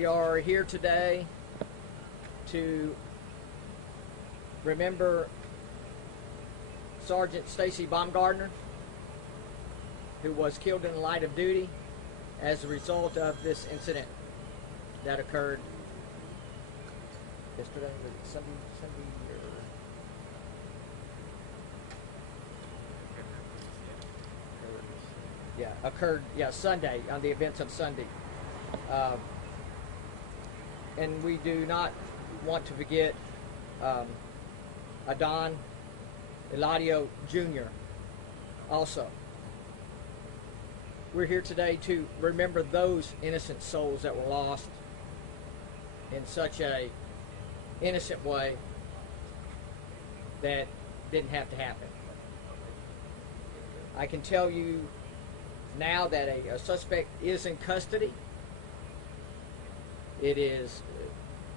We are here today to remember Sergeant Stacy Baumgardner, who was killed in the line of duty as a result of this incident that occurred yesterday, Sunday occurred Sunday, on the events of Sunday. And we do not want to forget Adon Eladio Jr. also. We're here today to remember those innocent souls that were lost in such a innocent way that didn't have to happen. I can tell you now that a suspect is in custody. It is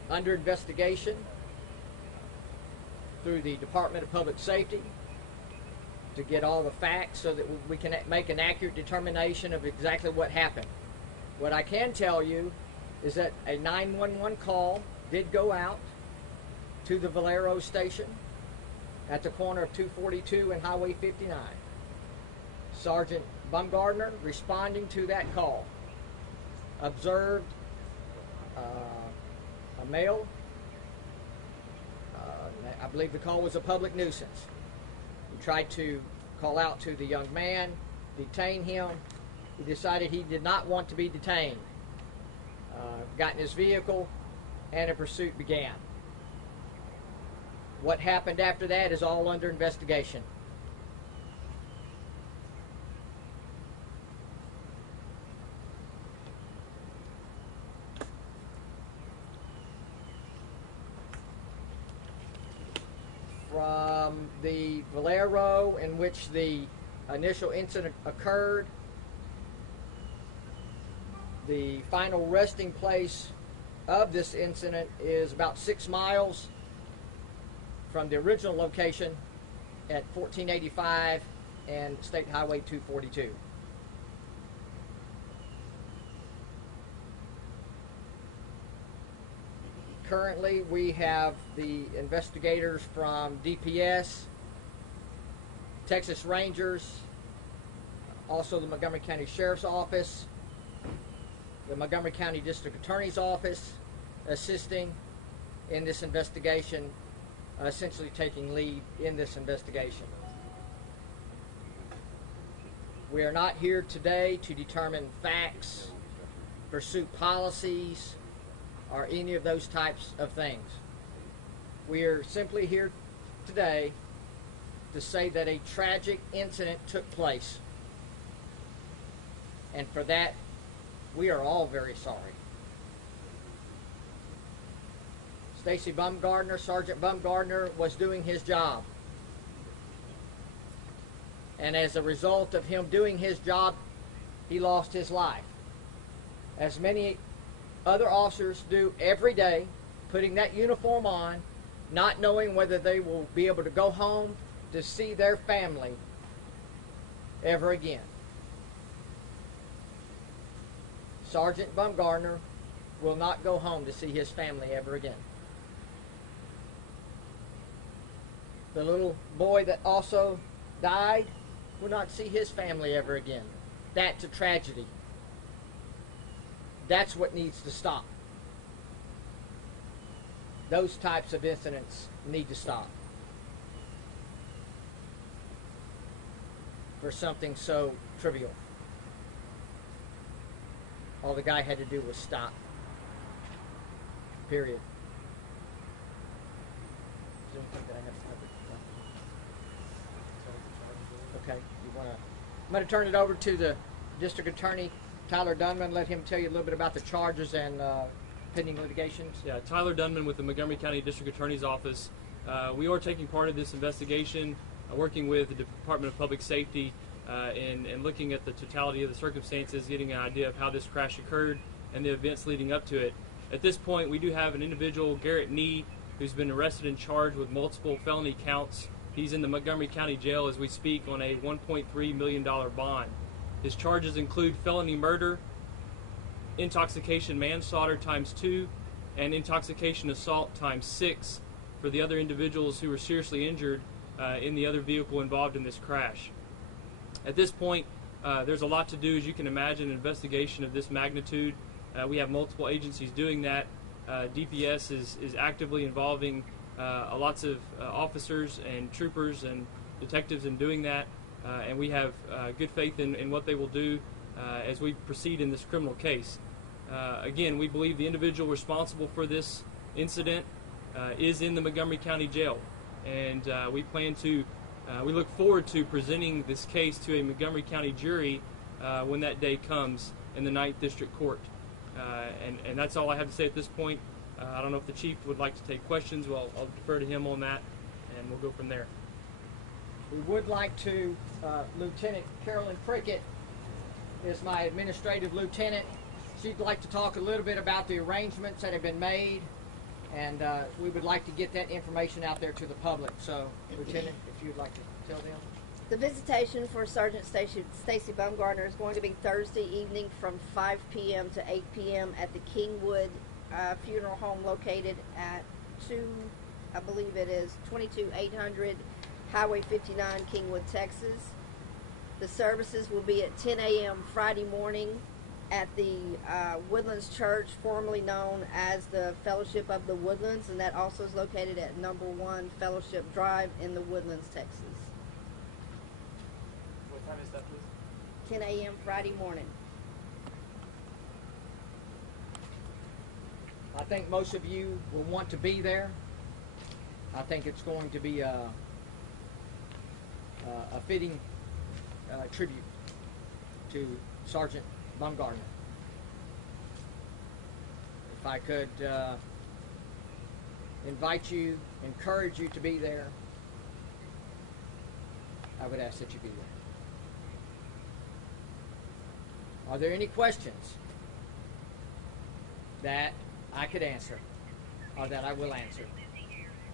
under investigation through the Department of Public Safety to get all the facts so that we can make an accurate determination of exactly what happened. What I can tell you is that a 911 call did go out to the Valero station at the corner of 242 and Highway 59. Sergeant Baumgardner, responding to that call, observed a male. I believe the call was a public nuisance. He tried to call out to the young man, detain him. He decided he did not want to be detained. Got in his vehicle, and a pursuit began. What happened after that is all under investigation. From the Valero in which the initial incident occurred, the final resting place of this incident is about 6 miles from the original location at 1485 and State Highway 242. Currently, we have the investigators from DPS, Texas Rangers, also the Montgomery County Sheriff's Office, the Montgomery County District Attorney's Office, assisting in this investigation, essentially taking lead in this investigation. We are not here today to determine facts, pursue policies, or any of those types of things. We are simply here today to say that a tragic incident took place. And for that, we are all very sorry. Stacy Baumgardner, Sergeant Baumgardner, was doing his job. And as a result of him doing his job, he lost his life. As many other officers do every day, putting that uniform on, not knowing whether they will be able to go home to see their family ever again. Sergeant Baumgardner will not go home to see his family ever again. The little boy that also died will not see his family ever again. That's a tragedy. That's what needs to stop. Those types of incidents need to stop. For something so trivial. All the guy had to do was stop. Period. Is there anything that I have to cover? Okay. I'm going to turn it over to the District Attorney, Tyler Dunman, let him tell you a little bit about the charges and pending litigations. Yeah, Tyler Dunman with the Montgomery County District Attorney's Office. We are taking part in this investigation, working with the Department of Public Safety and looking at the totality of the circumstances, getting an idea of how this crash occurred and the events leading up to it. At this point, we do have an individual, Garrett Nee, who's been arrested and charged with multiple felony counts. He's in the Montgomery County Jail as we speak on a $1.3 million bond. His charges include felony murder, intoxication manslaughter ×2, and intoxication assault ×6 for the other individuals who were seriously injured in the other vehicle involved in this crash. At this point, there's a lot to do, as you can imagine, an investigation of this magnitude. We have multiple agencies doing that. DPS is actively involving lots of officers and troopers and detectives in doing that, and we have good faith in what they will do as we proceed in this criminal case. Again, we believe the individual responsible for this incident is in the Montgomery County Jail, and we look forward to presenting this case to a Montgomery County jury when that day comes in the 9th District Court. And that's all I have to say at this point. I don't know if the Chief would like to take questions. Well, I'll defer to him on that, and we'll go from there. We would like to, Lieutenant Carolyn Prickett is my administrative lieutenant. She'd like to talk a little bit about the arrangements that have been made, and we would like to get that information out there to the public. So, Lieutenant, if you'd like to tell them. The visitation for Sergeant Stacy Baumgartner is going to be Thursday evening from 5 p.m. to 8 p.m. at the Kingwood Funeral Home located at 22800 Highway 59, Kingwood, Texas. The services will be at 10 a.m. Friday morning at the Woodlands Church, formerly known as the Fellowship of the Woodlands, and that also is located at number 1 Fellowship Drive in the Woodlands, Texas. What time is that, please? 10 a.m. Friday morning. I think most of you will want to be there. I think it's going to be a fitting tribute to Sergeant Baumgartner. If I could invite you, encourage you to be there, I would ask that you be there. Are there any questions that I could answer, or that I will answer?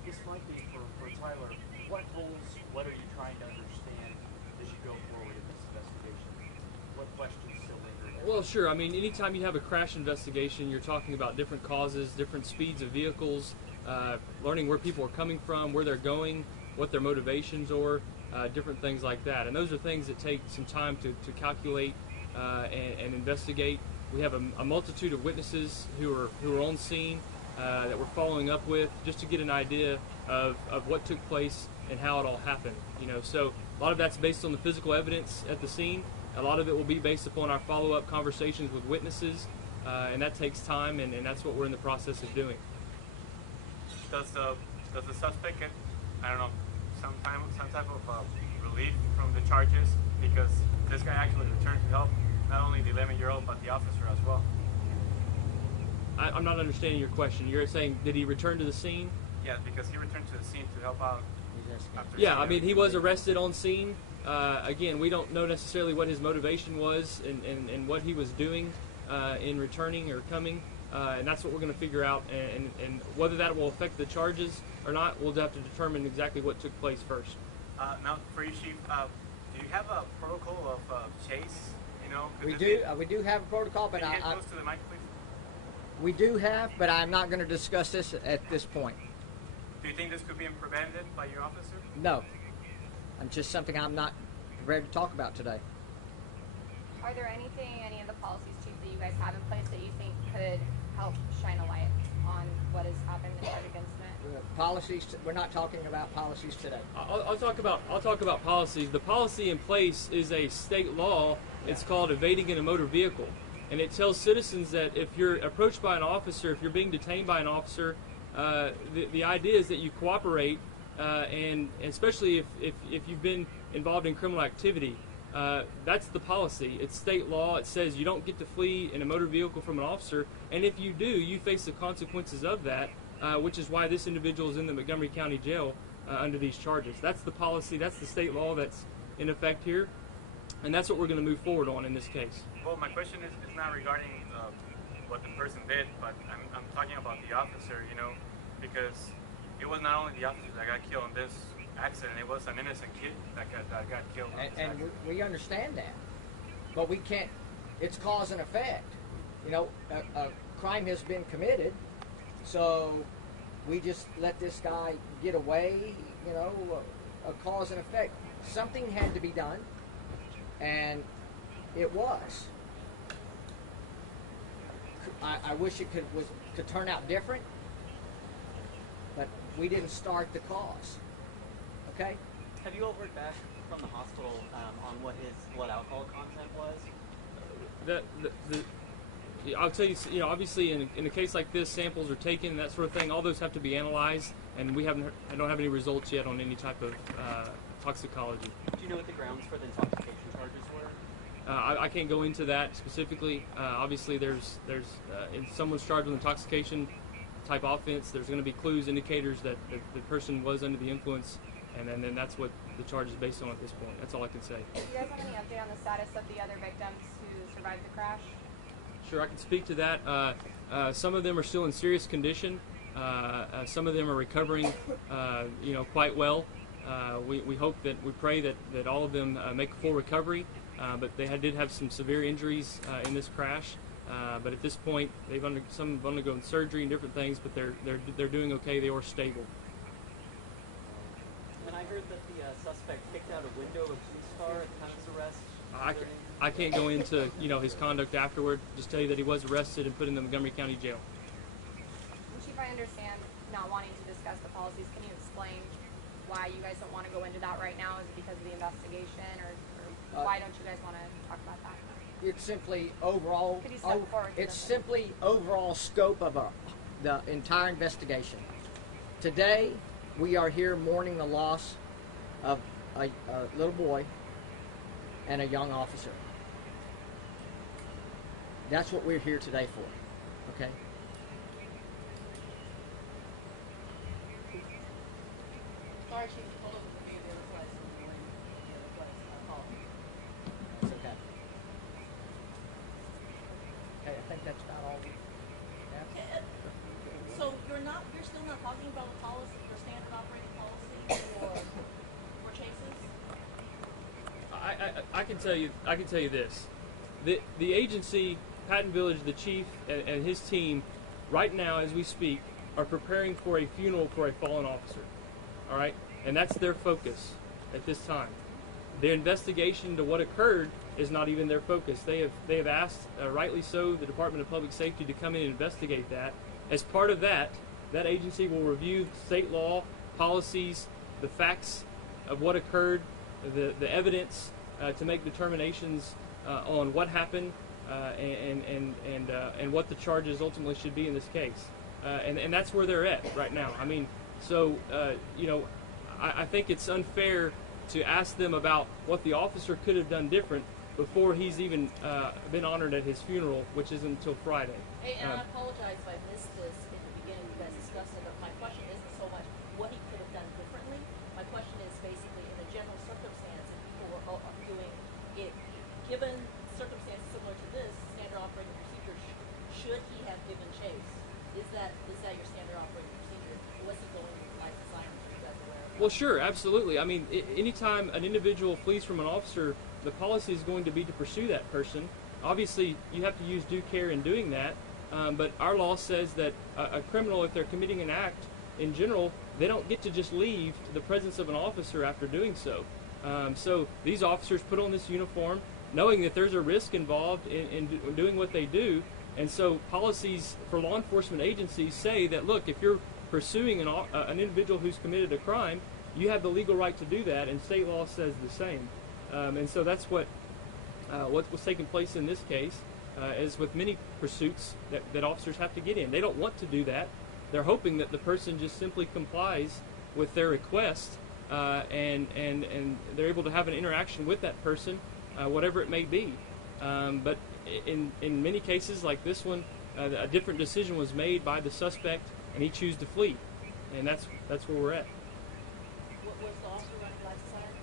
This might be for Tyler. What are you trying to understand as you go forward in this investigation? What questions still linger? Well, sure. I mean, anytime you have a crash investigation, you're talking about different causes, different speeds of vehicles, learning where people are coming from, where they're going, what their motivations are, different things like that. And those are things that take some time to calculate and investigate. We have a multitude of witnesses who are on scene that we're following up with, just to get an idea of what took place and how it all happened. So a lot of that's based on the physical evidence at the scene. A lot of it will be based upon our follow-up conversations with witnesses, and that takes time, and that's what we're in the process of doing. Does the suspect get, I don't know, some type of relief from the charges, because this guy actually returned to help not only the 11-year-old but the officer as well? I'm not understanding your question. You're saying, did he return to the scene? Yes, because he returned to the scene to help out. Yeah, I mean, he was arrested on scene. Again, we don't know necessarily what his motivation was and what he was doing in returning or coming, and that's what we're going to figure out. And whether that will affect the charges or not, we'll have to determine exactly what took place first. Now, for you, Chief, do you have a protocol of chase? We do have a protocol, but can you get close to the mic, please? We do have, but I'm not going to discuss this at this point. Do you think this could be prevented by your officer? No. I'm just something I'm not ready to talk about today. Are there any of the policies, Chief, that you guys have in place that you think could help shine a light on what has happened in the tragic incident? Policies. We're not talking about policies today. I'll talk about policies. The policy in place is a state law. It's called evading in a motor vehicle, and it tells citizens that if you're approached by an officer, if you're being detained by an officer, the idea is that you cooperate, and especially if you've been involved in criminal activity. That's the policy. It's state law. It says you don't get to flee in a motor vehicle from an officer, and if you do, you face the consequences of that, which is why this individual is in the Montgomery County Jail under these charges. That's the policy. That's the state law that's in effect here, and that's what we're going to move forward on in this case. Well, my question is not regarding what the person did, but I'm talking about the officer, because it was not only the officer that got killed in this accident, it was an innocent kid that got killed. And we understand that, but we can't. It's cause and effect. you know, a crime has been committed, so we just let this guy get away, you know, a cause and effect. Something had to be done, and it was. I wish it could turn out different, but we didn't start the cause. Okay? Have you all heard back from the hospital on what his blood alcohol content was? I'll tell you, you know, obviously in a case like this, samples are taken and that sort of thing. All those have to be analyzed, and I don't have any results yet on any type of toxicology. Do you know what the grounds for the intoxication charges were? I can't go into that specifically. Obviously, there's if someone's charged with intoxication type offense, there's going to be clues, indicators that the person was under the influence, and then that's what the charge is based on at this point. That's all I can say. Do you guys have any update on the status of the other victims who survived the crash? Sure, I can speak to that. Some of them are still in serious condition. Some of them are recovering, you know, quite well. We pray that all of them make a full recovery. But they did have some severe injuries in this crash. But at this point, some have undergone surgery and different things, but they're doing okay. They are stable. And I heard that the suspect kicked out a window of a police car at the time of his arrest. I can't go into, you know, his conduct afterward. Just tell you that he was arrested and put in the Montgomery County Jail. Chief, I understand not wanting to discuss the policies. Can you explain why you guys don't want to go into that right now? Is it because of the investigation, or why don't you guys want to talk about that? It's simply overall. Could you step forward to It's the- simply overall scope of the entire investigation. Today, we are here mourning the loss of a little boy and a young officer. That's what we're here today for. Okay. Sorry, Chief, you told us to be the other place in the morning. The other place. That's okay. Okay, I think that's about all we have. So you're still not talking about a policy, your standard operating policy for chases? I can tell you this. The agency, Patton Village, the chief and his team, right now as we speak, are preparing for a funeral for a fallen officer. All right, and that's their focus at this time. The investigation into what occurred is not even their focus. They have asked, rightly so, the Department of Public Safety to come in and investigate that. As part of that agency will review state law, policies, the facts of what occurred, the evidence to make determinations on what happened and what the charges ultimately should be in this case. And that's where they're at right now. I mean, so you know, I think it's unfair to ask them about what the officer could have done different before he's even been honored at his funeral, which isn't until Friday. Hey, and I apologize if I missed this in the beginning. You guys discussed it, but my question isn't so much what he could have done differently. My question is basically in a general circumstance, if people were doing it, given circumstances similar to this, standard operating procedure, should he have given chase? Is that your standard operating procedure? Or was he going life assignment? Are you guys aware of that? Well, sure, absolutely. I mean, anytime an individual flees from an officer, the policy is going to be to pursue that person. Obviously, you have to use due care in doing that, but our law says that a criminal, if they're committing an act, in general, they don't get to just leave the presence of an officer after doing so. So these officers put on this uniform, knowing that there's a risk involved in doing what they do, and so policies for law enforcement agencies say that, look, if you're pursuing an individual who's committed a crime, you have the legal right to do that, and state law says the same. And so that's what was taking place in this case, as with many pursuits that officers have to get in. They don't want to do that. They're hoping that the person just simply complies with their request, and they're able to have an interaction with that person, whatever it may be. But in many cases like this one, a different decision was made by the suspect, and he chose to flee, and that's where we're at. Was the officer running life assignment?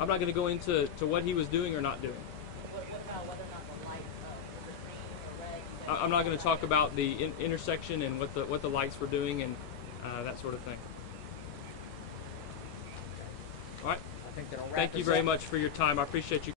I'm not going to go into what he was doing or not doing. What about whether or not the light was it green or red? I'm not going to talk about the intersection and what the lights were doing and that sort of thing. All right. I think that'll wrap Thank you us very up. much for your time. I appreciate you.